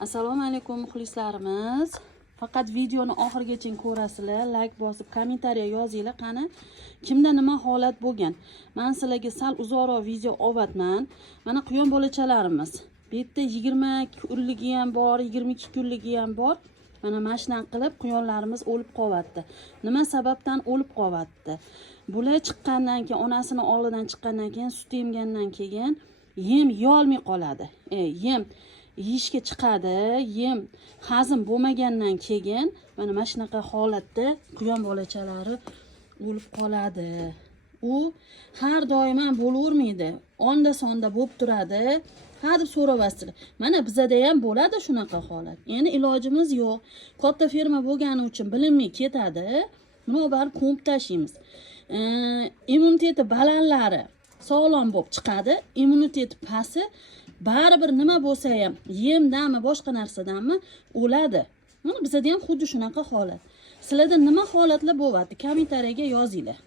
Assalomu alaykum muxlislarimiz. Faqat videoni oxirigacha ko'rasizlar, like bosib, kommentariya yozinglar qani. Kimda nima holat bo'lgan? Men sizlarga sal uzoqroq video olvatman. Mana quyon bolachalarimiz. Bu yerda 20 kunligi ham bor, 22 kunligi ham bor. Mana mashina qilib quyonlarimiz o'lib qolyapti. Nima sababdan o'lib qolyapti? Bular chiqqandan keyin, onasini oldidan chiqqandan keyin, sut emgandan keyin yem yeyolmay qoladi. Yem yeyishga chiqadi, yem hazm bo'lmagandan keyin mana shunaqa holatda quyon bolachalari o'lib qoladi. U har doim ham bo'lavermaydi. Onda sonda bo'lib turadi. Hadeb so'rayapsizlar. Mana bizada ham bo'ladi shunaqa holat. Endi ilojimiz yo'q. Katta ferma bo'lgani uchun bilinmay ketadi. Buni barib ko'mib tashlaymiz. Immuniteti balandlari sog'lom bo'lib chiqadi. Immuniteti pasti baribir nima bo'lsa ham, yemdanmi, boshqa narsadanmi o'ladi. Mana bizada ham xuddi shunaqa holat. Sizlarda nima holatlar bo'lyapti? Kommentariyaga yozinglar.